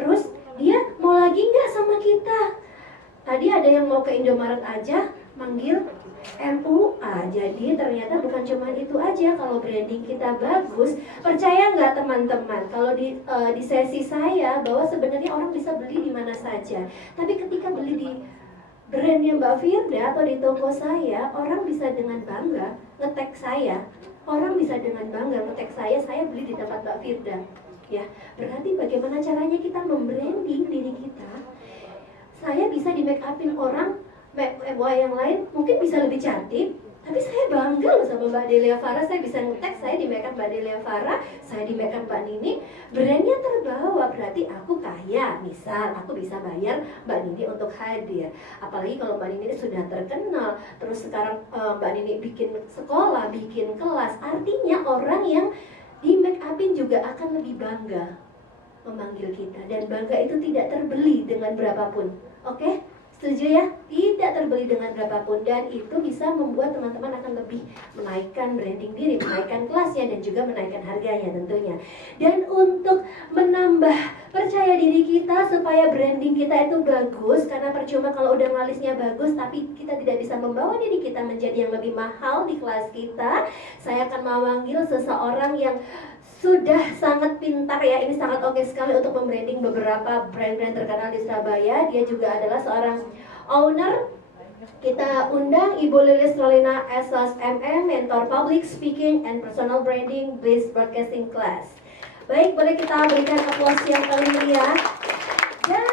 Terus dia mau lagi nggak sama kita? Tadi ada yang mau ke Indomaret aja manggil MUA. Jadi ternyata bukan cuma itu aja. Kalau branding kita bagus, percaya nggak teman-teman? Kalau di sesi saya bahwa sebenarnya orang bisa beli di mana saja. Tapi ketika beli di brandnya Mbak Firda atau di toko saya, orang bisa dengan bangga nge-tag saya. Orang bisa dengan bangga nge-tag saya beli di tempat Mbak Firda. Ya, berarti bagaimana caranya kita membranding diri kita? Saya bisa di make upin orang yang lain mungkin bisa lebih cantik, tapi saya bangga loh sama Mbak Delia Farah. Saya bisa nge-tag saya di make up Mbak Delia Farah, saya di make up Mbak Nini, brandnya terbawa. Berarti aku kaya. Misal aku bisa bayar Mbak Nini untuk hadir. Apalagi kalau Mbak Nini sudah terkenal, terus sekarang Mbak Nini bikin sekolah, bikin kelas, artinya orang yang di make upin juga akan lebih bangga memanggil kita. Dan bangga itu tidak terbeli dengan berapapun. Oke? Setuju ya? Tidak terbeli dengan berapapun. Dan itu bisa membuat teman-teman akan lebih menaikkan branding diri, menaikkan kelasnya, dan juga menaikkan harganya tentunya. Dan untuk menambah percaya diri kita supaya branding kita itu bagus, karena percuma kalau udah ngalisnya bagus tapi kita tidak bisa membawa diri kita menjadi yang lebih mahal di kelas kita, saya akan memanggil seseorang yang sudah sangat pintar ya, ini sangat oke sekali untuk membranding beberapa brand-brand terkenal di Surabaya. Dia juga adalah seorang owner. Kita undang Ibu Lilis Rolina Esos MM, mentor public speaking and personal branding based broadcasting class. Baik, boleh kita berikan aplaus yang paling meriah. Dan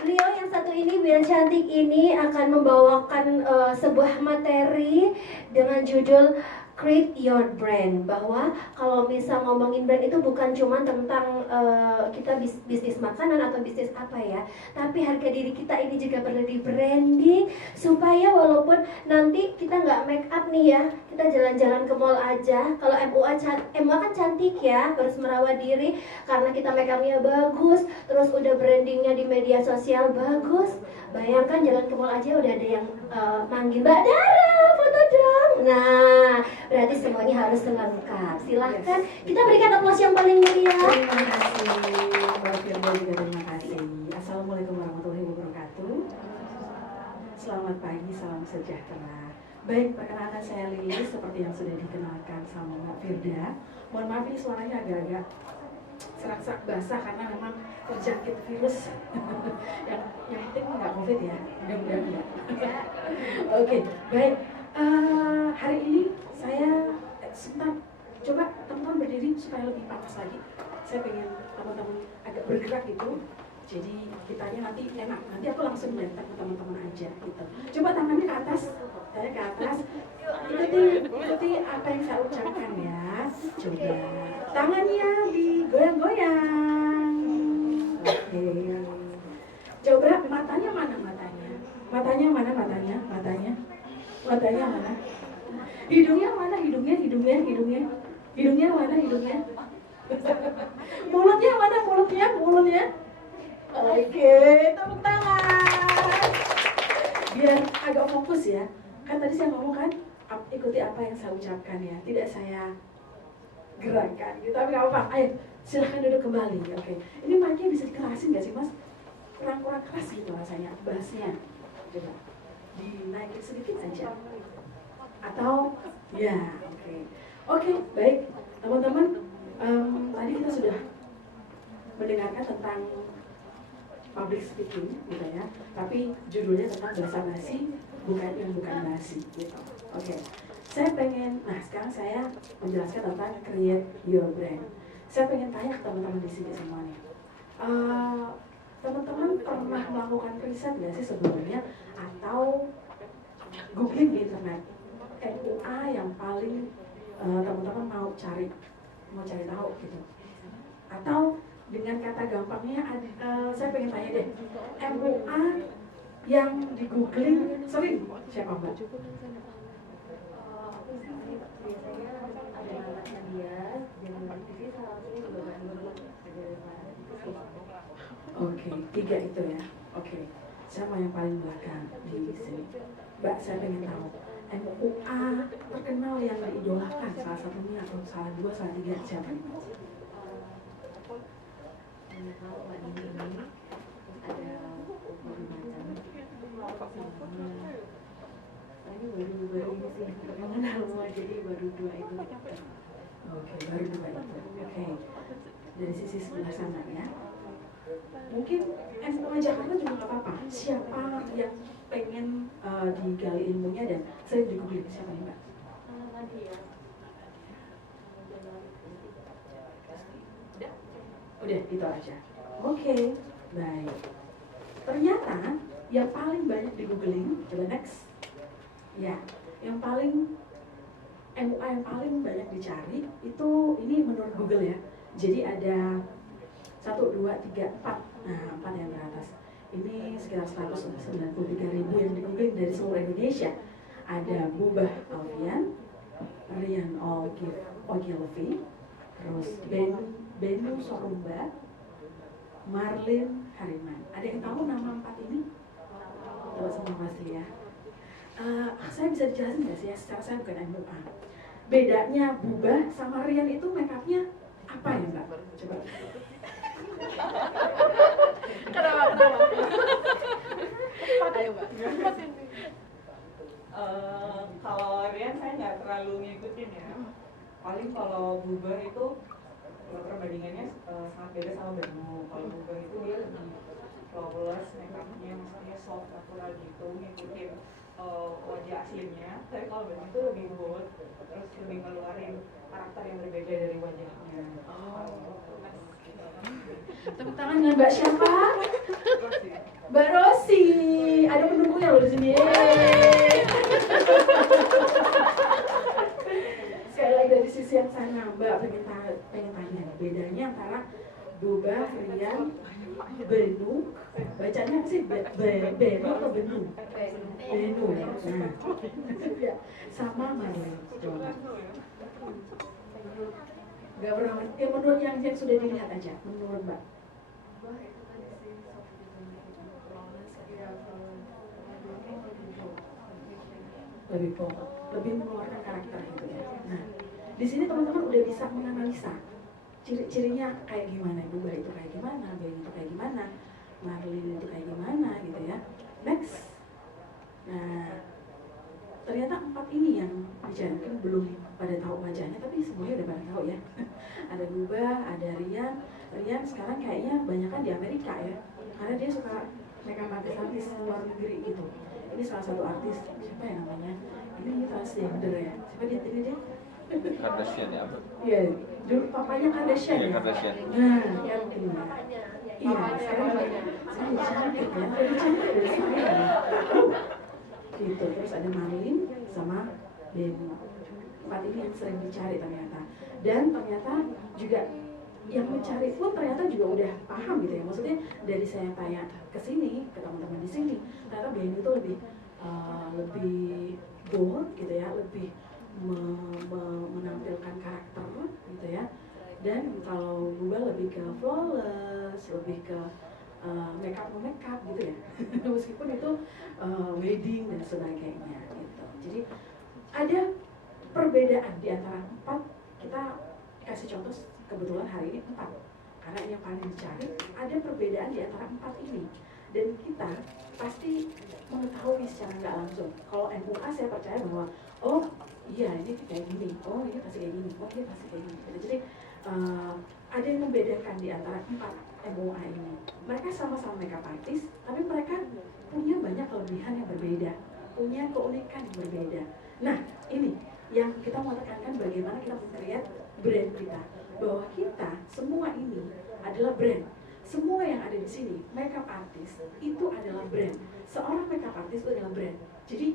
beliau yang satu ini, biar cantik ini, akan membawakan sebuah materi dengan judul Create Your Brand. Bahwa kalau misal ngomongin brand itu bukan cuma tentang kita bisnis makanan atau bisnis apa ya, tapi harga diri kita ini juga perlu di branding, supaya walaupun nanti kita nggak make up nih ya, kita jalan-jalan ke mall aja. Kalau MUA kan cantik ya, harus merawat diri karena kita make upnya bagus, terus udah brandingnya di media sosial bagus. Bayangkan jalan ke mall aja udah ada yang manggil, Mbak Dara, foto dong. Nah, berarti semuanya harus lengkap. Silahkan, kita berikan aplaus yang paling meriah. Terima kasih, Mbak Firda juga terima kasih. Assalamualaikum warahmatullahi wabarakatuh. Selamat pagi, salam sejahtera. Baik, perkenalkan saya Lilis, seperti yang sudah dikenalkan sama Mbak Firda. Mohon maaf ini suaranya agak-agak serak-serak basah karena memang terjangkit virus. yang penting nggak COVID ya, mudah-mudahan enggak. Oke, baik. Hari ini saya sebentar coba teman-teman berdiri supaya lebih panas lagi. Saya pengen teman-teman agak bergerak gitu. Jadi kitanya nanti enak. Nanti aku langsung mendatang ke teman-teman aja gitu. Coba tangannya ke atas, tangannya ke atas. Ikuti apa yang saya ucapkan ya. Coba tangannya digoyang-goyang. Oke. Coba matanya mana matanya? Matanya mana matanya? Matanya mana? Hidungnya mana? Hidungnya mana hidungnya? Mulutnya mana? Mulutnya? Oke, tepuk tangan. Biar agak fokus ya. Kan tadi saya ngomong kan, ikuti apa yang saya ucapkan ya. Tidak saya gerakkan gitu, tapi nggak apa-apa. Ayo, silahkan duduk kembali. Oke. Ini mic-nya bisa dikerasin nggak sih, Mas? Kurang keras gitu rasanya, bassnya. Coba dinaikin sedikit aja. Atau ya, oke, baik teman-teman. Tadi kita sudah mendengarkan tentang public speaking gitu ya, tapi judulnya tentang basa-basi bukan basi gitu. Oke. Sekarang saya menjelaskan tentang create your brand. Saya pengen tanya ke teman-teman di sini semuanya. Teman-teman pernah melakukan riset nggak sih sebelumnya atau googling di internet MUA yang paling teman-teman mau cari tahu gitu? Atau dengan kata gampangnya, saya pengen tanya deh, MUA yang di googling sering siapa Mbak? Oke, 3 itu ya. Oke, siapa yang paling belakang di sini? Mbak, saya pengen tahu MUA terkenal yang diidolakan, salah satunya atau salah 2, salah 3 siapa? jadi baru 2 itu. Oke, baru 2 itu. Oke. Dari sisi sebelah sana ya. Mungkin MUA Jakarta juga nggak apa-apa. Siapa yang pengen digali ilmunya dan sering di Google, siapa nih Mbak? Udah, itu aja. Oke, baik. Ternyata yang paling banyak di googling, coba next. Ya, yang paling MUA yang paling banyak dicari itu ini menurut Google ya. Jadi ada 1, 2, 3, 4. Nah, 4 yang teratas. Ini sekitar 193.000 yang di-googling dari seluruh Indonesia. Ada Bubah Alfian, Rian Ogilvy, terus Benu Sorumba, Marlin Hariman. Ada yang tahu nama 4 ini? Tahu semua pasti ya. Saya bisa dijelasin nggak sih ya? Secara saya bukan MUA. Bedanya Bubah sama Rian itu makeupnya apa ya Mbak? Coba. Kenapa? Ayo Mbak. Kalau Rian saya nggak terlalu ngikutin ya. Paling kalau Bubah itu perbandingannya sangat beda sama Benu. Kalau Bubah itu dia lebih flawless, makeupnya maksudnya soft, natural gitu, ngikutin wajah aslinya. Tapi kalau Benu itu lebih bold, terus lebih ngeluarin karakter yang berbeda dari wajahnya. Tepuk tangan dengan Mbak siapa? Mbak Rosi. Ada pendukungnya loh di sini. Sekali lagi dari sisi yang sana, Mbak pengen tanya bedanya antara Bubah, Rian, Benu. Bacanya apa sih? Benu atau Benu? Benu ya. Nah, sama Marlin. Gak pernah. Menurut yang sudah dilihat aja, menurut Mbak. Lebih bold, lebih mengeluarkan karakter gitu ya. Nah, di sini teman-teman udah bisa menganalisa ciri-cirinya kayak gimana, Bubah itu kayak gimana, Ben itu kayak gimana, Marlin itu kayak gimana gitu ya. Next. Nah, ternyata 4 ini yang dicari, mungkin belum pada tahu wajahnya, tapi semuanya udah pada tahu ya. Ada Bubah, ada Rian. Rian sekarang kayaknya banyakan di Amerika ya, karena dia suka makeup artis luar negeri gitu. Ini salah satu artis, siapa ya namanya? Ini transgender ya. Siapa dia? Ini dia? Kardashian ya apa? Iya, dulu papanya Kardashian Iya, ya. Kardashian. Nah, yang ini. Iya, sekarang saya cantik ya, lebih cantik dari saya. Gitu, terus ada Marlin sama Benu. 4 ini yang sering dicari ternyata. Dan ternyata juga yang mencari pun ternyata juga udah paham gitu ya. Maksudnya dari saya tanya ke sini, ke teman-teman di sini, ternyata Benu itu lebih bold gitu ya, lebih menampilkan karakter gitu ya. Dan kalau Bubah lebih ke flawless, lebih ke makeup gitu ya. Meskipun itu wedding dan sebagainya gitu. Jadi ada perbedaan di antara 4. Kita kasih contoh kebetulan hari ini 4 karena ini yang paling dicari. Ada perbedaan di antara 4 ini dan kita pasti mengetahui secara nggak langsung. Kalau MUA saya percaya bahwa oh iya ini kayak gini, oh ini pasti kayak gini, oh ini pasti kayak gini. Jadi ada yang membedakan di antara 4 MUA ini. Mereka sama-sama makeup artist, tapi mereka punya banyak kelebihan yang berbeda, punya keunikan yang berbeda. Nah ini yang kita mau tekankan, bagaimana kita meng-create brand kita, bahwa kita semua ini adalah brand. Semua yang ada di sini, makeup artist itu adalah brand. Seorang makeup artist itu adalah brand. Jadi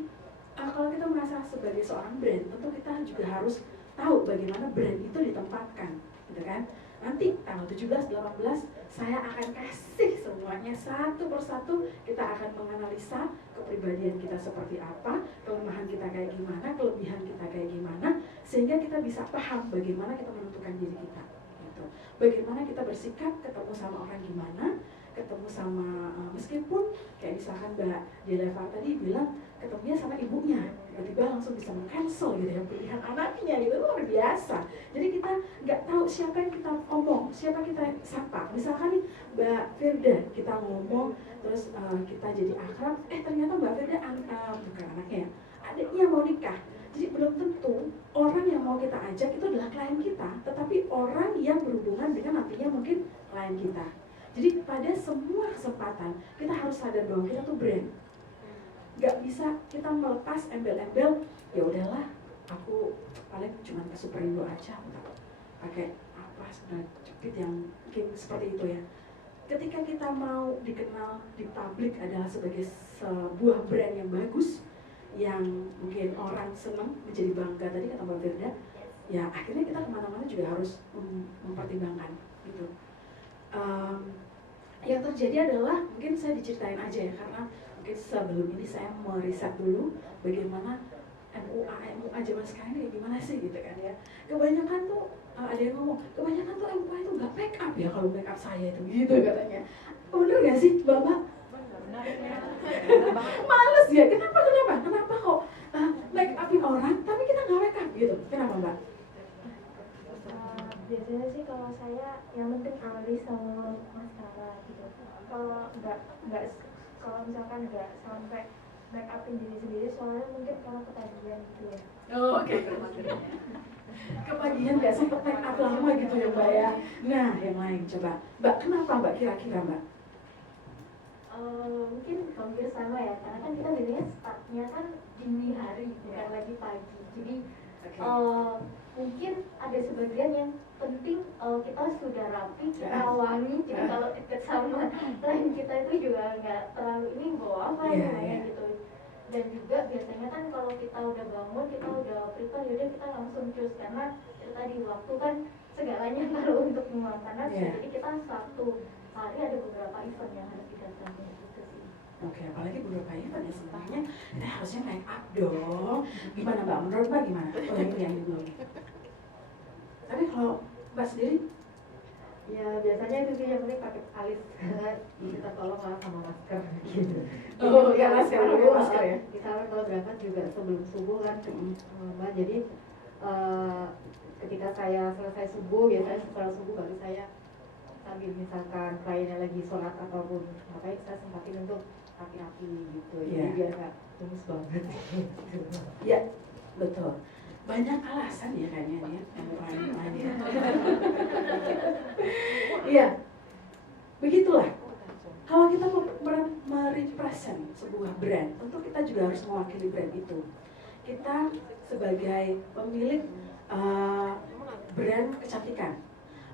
kalau kita merasa sebagai seorang brand, tentu kita juga harus tahu bagaimana brand itu ditempatkan, gitu kan? Nanti tanggal 17-18 saya akan kasih semuanya satu persatu. Kita akan menganalisa kepribadian kita seperti apa, kelemahan kita kayak gimana, kelebihan kita kayak gimana, sehingga kita bisa paham bagaimana kita menentukan diri kita gitu. Bagaimana kita bersikap ketemu sama orang gimana, ketemu sama meskipun kayak misalkan Mbak Deleva tadi bilang ketemunya sama ibunya, tiba-tiba langsung bisa meng-cancel gitu ya pilihan anaknya, gitu luar biasa. Jadi kita nggak tahu siapa yang kita omong, siapa kita sapa. Misalkan nih Mbak Firda kita ngomong terus kita jadi akrab, ternyata Mbak Firda bukan anaknya ya, adiknya mau nikah. Jadi belum tentu orang yang mau kita ajak itu adalah klien kita, tetapi orang yang berhubungan dengan nantinya mungkin klien kita. Jadi pada semua kesempatan kita harus sadar bahwa kita tuh brand. Gak bisa kita melepas embel-embel, ya udahlah, aku paling cuma ke Superindo aja, pakai apa sebenarnya jepit yang mungkin seperti itu ya. Ketika kita mau dikenal di publik adalah sebagai sebuah brand yang bagus, yang mungkin orang senang, menjadi bangga tadi kata Mbak Firda, ya akhirnya kita kemana-mana juga harus mempertimbangkan gitu. Yang terjadi adalah mungkin saya diceritain aja ya, karena mungkin sebelum ini saya meriset dulu bagaimana MUA zaman sekarang ini gimana sih gitu kan ya. Kebanyakan tuh ada yang ngomong, kebanyakan tuh MUA itu nggak make up ya, kalau make up saya itu gitu katanya. Bener nggak sih Bapak? Males ya, kenapa kok make upin orang tapi kita nggak make up gitu, kenapa Mbak? Biasanya sih kalau saya yang penting alis sama maskara gitu. Kalau misalkan nggak sampai make upin diri sendiri, soalnya mungkin karena ketagihan gitu ya. Oh, oke. Kepagihan nggak sempet make up lama gitu ya Mbak ya. Nah yang lain coba Mbak, kenapa Mbak kira-kira Mbak? Mungkin hampir sama ya, karena kan kita biasanya startnya kan dini hari bukan lagi pagi. Jadi mungkin ada sebagian yang penting kita sudah rapi, kita wangi. Jadi kalau deket sama klien kita itu juga nggak terlalu ini bawa apa ya gitu. Dan juga biasanya kan kalau kita udah bangun, kita udah prepare, yaudah kita langsung cus, karena itu tadi waktu kan segalanya kalau untuk memakan. Jadi kita satu hari ada beberapa event yang harus didatangi gitu sih. Oke, apalagi beberapa event ya sebenarnya kita harusnya make up dong. Gimana Mbak? Menurut Mbak gimana? Oh ini yang belum. Tapi kalau Mbak sendiri? Ya biasanya itu sih yang penting pakai alis, kita tolong lah sama masker gitu. Oh iya, masker ya. Misalnya kalau berangkat juga sebelum subuh kan, Mbak. Jadi ketika saya selesai subuh, biasanya setelah subuh baru saya sambil misalkan kliennya lagi sholat ataupun ngapain, saya sempatin untuk rapi-rapi gitu. Jadi biar nggak lemes banget. Ya betul. Banyak alasan ya kayaknya nih yang lain ya. Iya, begitulah. Kalau kita merepresent sebuah brand, tentu kita juga harus mewakili brand itu. Kita sebagai pemilik brand kecantikan,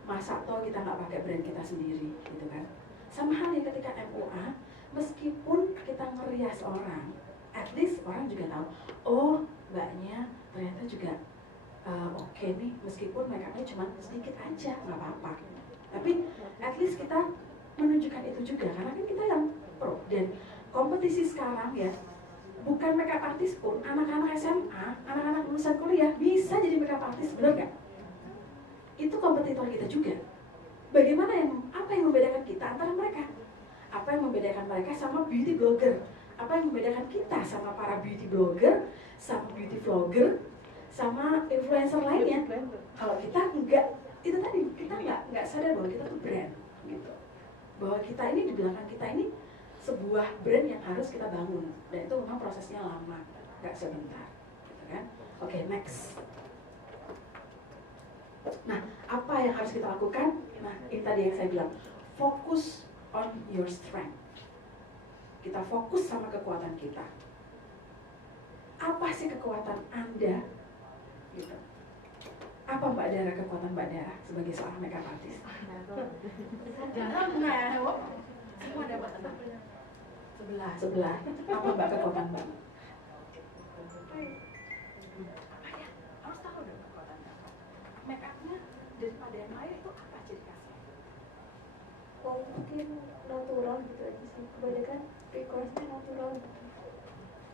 masa toh kita nggak pakai brand kita sendiri, gitu kan? Sama halnya ketika MUA, meskipun kita ngerias orang, at least orang juga tahu, oh mbaknya ternyata juga oke nih, meskipun make upnya cuma sedikit aja, nggak apa-apa. Tapi at least kita menunjukkan itu juga, karena kan kita yang pro. Dan kompetisi sekarang ya, bukan make up artist pun, anak-anak SMA, anak-anak lulusan kuliah bisa jadi make up artist, bener nggak? Itu kompetitor kita juga. Bagaimana apa yang membedakan kita antara mereka? Apa yang membedakan mereka sama beauty blogger? Apa yang membedakan kita sama para beauty blogger, sama beauty vlogger, sama influencer lainnya? Kalau kita enggak, itu tadi kita enggak sadar bahwa kita tuh brand, gitu. Bahwa kita ini di belakang kita ini sebuah brand yang harus kita bangun, dan itu memang prosesnya lama, nggak sebentar, gitu kan? Oke, next. Nah, apa yang harus kita lakukan? Nah, ini tadi yang saya bilang, fokus on your strength. Kita fokus sama kekuatan kita. Apa sih kekuatan Anda? Gitu. Apa Mbak Dara, kekuatan Mbak Dara sebagai seorang makeup artist? Jangan ngewok. Semua dapat sebelah. Apa Mbak kekuatan Mbak? Apa ya? Harus tahu dong kekuatan Mbak. Makeupnya daripada yang lain itu apa ciri khasnya? Oh mungkin natural gitu aja sih. Kebanyakan recourse-nya natural.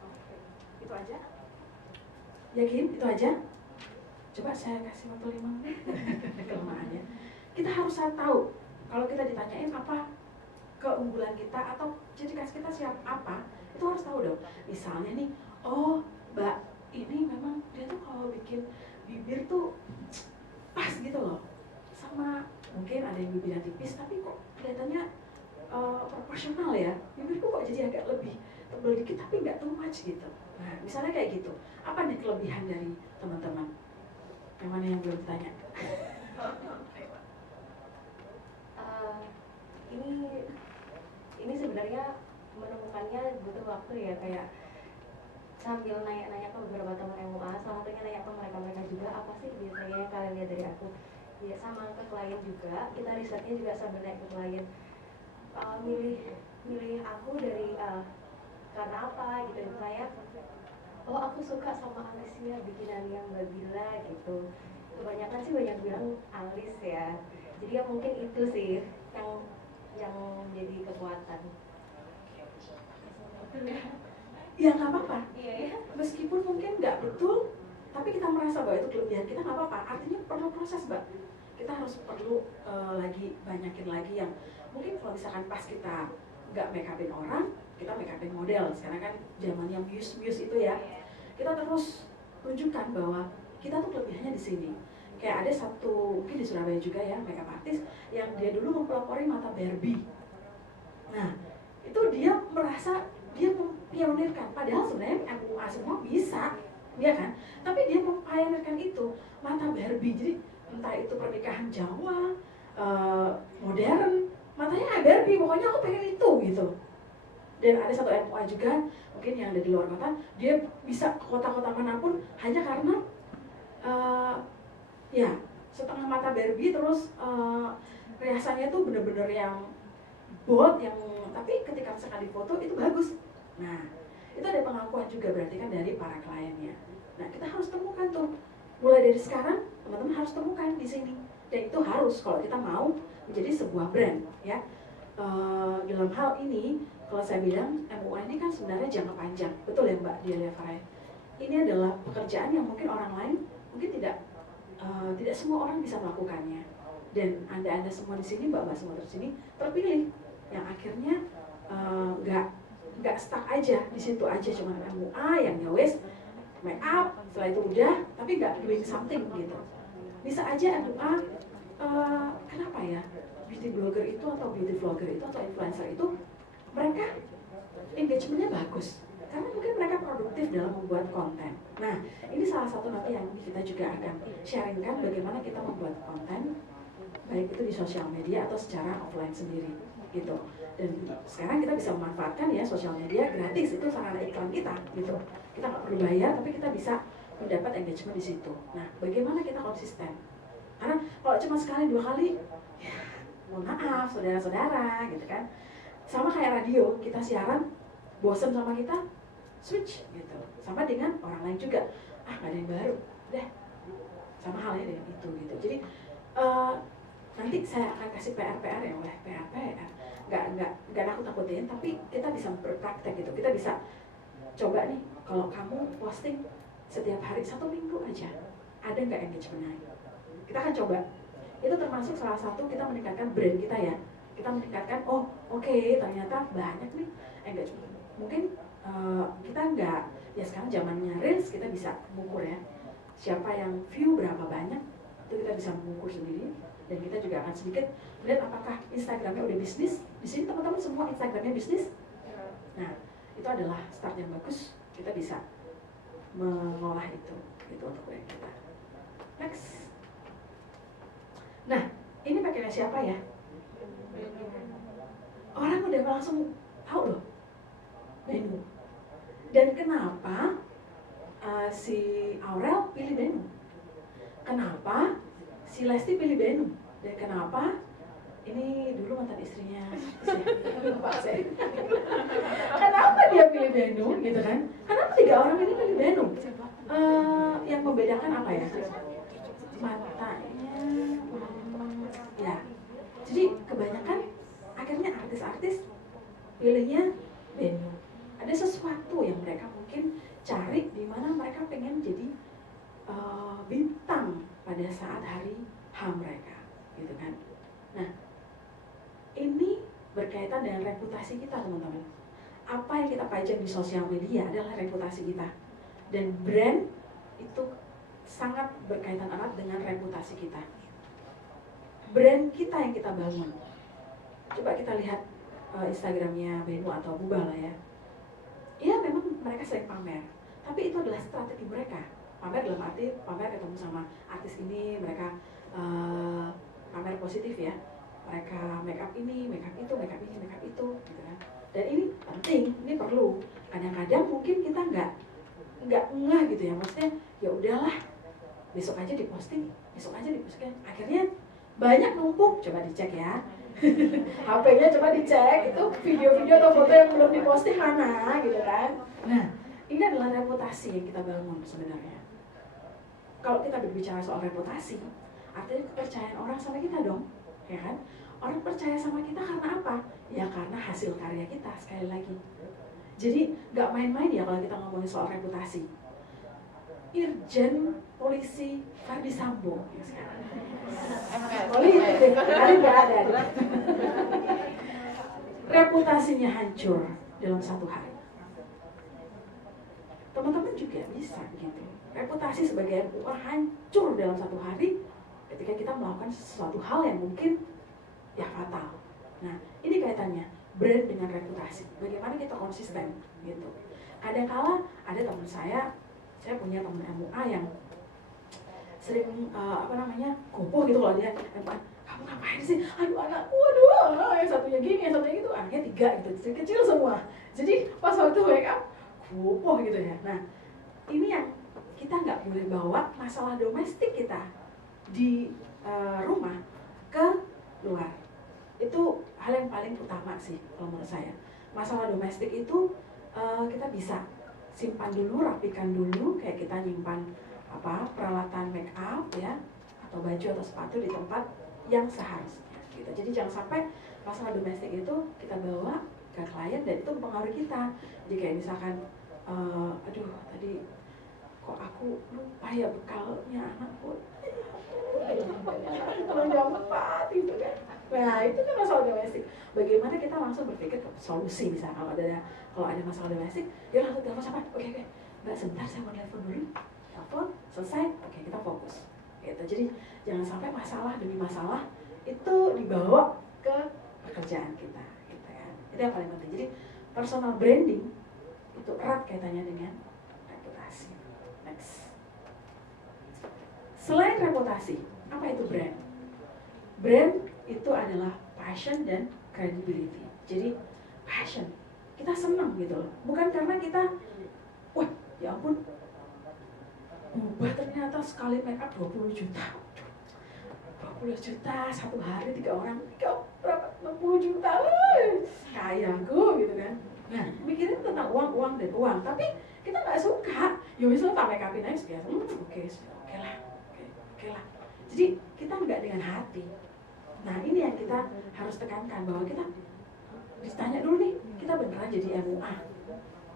Oke. Itu aja? Yakin? Itu aja? Coba saya kasih waktu 5 menit. Kelemahannya. Kita harus tahu. Kalau kita ditanyain apa keunggulan kita atau ciri khas kita siapa apa, itu harus tahu dong. Misalnya nih, oh Mbak ini memang dia tuh kalau bikin bibir tuh pas gitu loh. Sama mungkin ada yang bibirnya tipis tapi kok kelihatannya proporsional ya, bibirku kok jadi agak lebih tebal dikit tapi nggak too much gitu. Nah misalnya kayak gitu, apa nih kelebihan dari teman-teman? Yang mana yang belum tanya? Ini sebenarnya menemukannya butuh waktu ya, kayak sambil nanya-nanya ke beberapa teman MUA, salah satunya nanya ke mereka juga apa sih biasanya yang kalian lihat dari aku, ya sama ke klien juga, kita risetnya juga sambil nanya ke klien. Milih aku dari karena apa gitu, misalnya oh aku suka sama alisnya bikinan yang Mbak Bila gitu, kebanyakan sih banyak bilang alis ya, jadi ya mungkin itu sih yang jadi kekuatan. Ya nggak apa-apa, Iya ya. meskipun mungkin nggak betul, tapi kita merasa bahwa itu kelebihan kita, nggak apa-apa. Artinya perlu proses, Mbak. Kita harus perlu lagi banyakin lagi yang mungkin kalau misalkan pas kita nggak make upin orang, kita make upin model. Sekarang kan zamannya muse itu ya. Kita terus tunjukkan bahwa kita tuh kelebihannya di sini. Kayak ada satu mungkin di Surabaya juga ya, makeup artist yang dia dulu mempelopori mata Barbie. Nah, itu dia merasa dia mempionirkan, padahal sebenarnya MUA semua bisa, ya kan? Tapi dia mempionirkan itu mata Barbie. Jadi entah itu pernikahan Jawa, modern, matanya Barbie, pokoknya aku pengen itu gitu. Dan ada satu MUA juga mungkin yang ada di luar kota, dia bisa ke kota-kota manapun hanya karena ya setengah mata Barbie, terus riasannya tuh bener-bener yang bold, yang tapi ketika sekali foto itu bagus. Nah itu ada pengakuan juga berarti kan dari para kliennya. Nah kita harus temukan tuh, mulai dari sekarang teman-teman harus temukan di sini, dan itu harus kalau kita mau menjadi sebuah brand ya. Dalam hal ini kalau saya bilang MUA ini kan sebenarnya jangka panjang, betul ya Mbak Delia Farai? Ini adalah pekerjaan yang mungkin orang lain mungkin tidak semua orang bisa melakukannya, dan anda semua di sini, mbak semua di sini terpilih yang akhirnya nggak stuck aja di situ aja cuma MUA yang ya wes make up, setelah itu udah tapi nggak doing something gitu. Bisa aja MUA kenapa ya beauty blogger itu atau beauty vlogger itu atau influencer itu mereka engagementnya bagus karena mungkin mereka produktif dalam membuat konten. Nah, ini salah satu nanti yang kita juga akan sharingkan bagaimana kita membuat konten, baik itu di sosial media atau secara offline sendiri, gitu. Dan sekarang kita bisa memanfaatkan ya sosial media gratis, itu sarana iklan kita, gitu. Kita nggak perlu bayar, tapi kita bisa mendapat engagement di situ. Nah, bagaimana kita konsisten? Karena kalau cuma sekali dua kali, ya mohon maaf saudara-saudara, gitu kan. Sama kayak radio, kita siaran, bosen sama kita, switch gitu. Sama dengan orang lain juga, nggak ada yang baru, deh sama halnya dengan itu gitu. Jadi nanti saya akan kasih PR ya, oleh PR nggak nakut-nakutin, tapi kita bisa berpraktek gitu. Kita bisa coba nih, kalau kamu posting setiap hari 1 minggu aja, ada nggak engagement-nya? Kita akan coba. Itu termasuk salah satu kita meningkatkan brand kita ya. Kita meningkatkan, oke, ternyata banyak nih engagement. Mungkin kita nggak, ya sekarang zamannya Reels, kita bisa mengukur ya siapa yang view berapa banyak, itu kita bisa mengukur sendiri. Dan kita juga akan sedikit melihat apakah Instagramnya udah bisnis. Di sini teman-teman semua Instagramnya bisnis. Nah itu adalah start yang bagus, kita bisa mengolah itu untuk brand kita. Next. Nah ini pakainya siapa ya? Orang udah langsung tahu loh, Bennu. Dan kenapa si Aurel pilih Bennu? Kenapa si Lesti pilih Bennu? Dan kenapa ini dulu mantan istrinya Pak saya. Kenapa dia pilih Bennu gitu kan? Kenapa 3 orang ini pilih Bennu? Yang membedakan apa ya? Matanya, ya. Jadi kebanyakan akhirnya artis-artis pilihnya Bennu. Ada sesuatu yang mereka mungkin cari di mana mereka pengen jadi bintang pada saat hari HAM mereka, gitu kan. Nah, ini berkaitan dengan reputasi kita, teman-teman. Apa yang kita pajang di sosial media adalah reputasi kita. Dan brand itu sangat berkaitan erat dengan reputasi kita. Brand kita yang kita bangun. Coba kita lihat Instagramnya Benu atau Bubal lah ya. Iya memang mereka sering pamer, tapi itu adalah strategi mereka. Pamer dalam arti pamer ketemu sama artis ini, mereka pamer positif ya. Mereka make up ini, make up itu, make up ini, make up itu, gitu kan. Dan ini penting, ini perlu. Kadang-kadang mungkin kita nggak ngeh gitu ya, maksudnya ya udahlah, besok aja diposting, besok aja diposting. Akhirnya banyak numpuk, coba dicek ya. HP-nya coba dicek, itu video-video atau foto yang belum diposting mana gitu kan. Nah, ini adalah reputasi yang kita bangun sebenarnya. Kalau kita berbicara soal reputasi, artinya kepercayaan orang sama kita dong, ya kan? Orang percaya sama kita karena apa? Ya karena hasil karya kita, sekali lagi. Jadi nggak main-main ya kalau kita ngomongin soal reputasi. Irjen Polisi Verdi Sambo ya sekarang. Politik, kali nggak ada. Reputasinya hancur dalam satu hari. Teman-teman juga bisa gitu. Reputasi sebagai MUA hancur dalam satu hari ketika kita melakukan sesuatu hal yang mungkin ya fatal. Nah, ini kaitannya brand dengan reputasi. Bagaimana kita konsisten gitu. Kadang-kala ada teman saya punya teman MUA yang sering gopoh gitu loh dia. Kamu ngapain sih? Aduh anakku, yang satunya gini, yang satunya gitu, anaknya 3 gitu, kecil semua. Jadi pas waktu wake up, gopoh gitu ya. Nah, ini yang kita nggak boleh bawa masalah domestik kita di rumah ke luar. Itu hal yang paling utama sih kalau menurut saya. Masalah domestik itu kita bisa simpan dulu, rapikan dulu, kayak kita nyimpan peralatan make up ya, atau baju atau sepatu di tempat yang seharusnya gitu. Jadi jangan sampai masalah domestik itu kita bawa ke klien dan itu mempengaruhi kita. Jadi kayak misalkan tadi kok aku lupa ya bekalnya anakku, kalau jam 4 gitu kan. Nah itu kan masalah domestik. Bagaimana kita langsung berpikir ke solusi, misalnya kalau ada masalah domestik, ya langsung telepon siapa? Oke, Mbak sebentar saya mau telepon dulu. Telepon, selesai, oke kita fokus. Gitu. Jadi jangan sampai masalah demi masalah itu dibawa ke pekerjaan kita, gitu ya. Itu yang paling penting. Jadi personal branding itu erat kaitannya dengan reputasi. Next. Selain reputasi, apa itu brand? Brand itu adalah passion dan credibility. Jadi passion, kita senang gitu loh. Bukan karena kita, wah ya ampun, Bubah ternyata sekali make up 20 juta. 20 juta satu hari 3 orang, berapa? 60 juta, kayaku gitu kan. Nah, mikirin tentang uang dan uang, tapi kita nggak suka. Ya misalnya tak make upin aja biasa, oke lah. Jadi kita nggak dengan hati. Nah ini yang kita harus tekankan, bahwa kita ditanya dulu nih, kita beneran jadi MUA,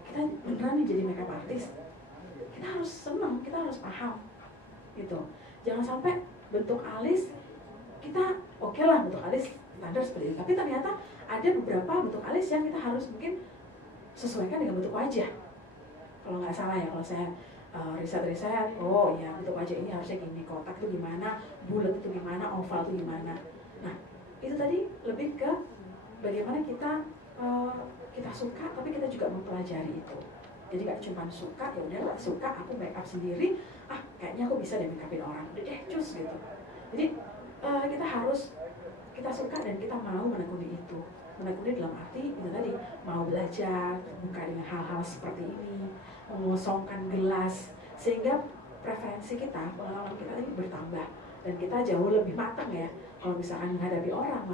kita beneran nih jadi makeup artist, kita harus senang, kita harus paham gitu. Jangan sampai bentuk alis kita oke lah, bentuk alis standar seperti itu, tapi ternyata ada beberapa bentuk alis yang kita harus mungkin sesuaikan dengan bentuk wajah. Kalau nggak salah ya, kalau saya riset, oh ya bentuk wajah ini harusnya gini, kotak itu gimana, bulat itu gimana, oval itu gimana. Nah itu tadi lebih ke bagaimana kita suka, tapi kita juga mempelajari itu. Jadi gak cuma suka, ya udah gak suka, aku make up sendiri, kayaknya aku bisa deh make upin orang, udah deh cus gitu. Jadi kita suka dan kita mau menekuni itu. Menekuni dalam arti itu tadi, mau belajar, terbuka dengan hal-hal seperti ini, mengosongkan gelas, sehingga preferensi kita, pengalaman kita ini bertambah dan kita jauh lebih matang ya kalau misalkan menghadapi orang.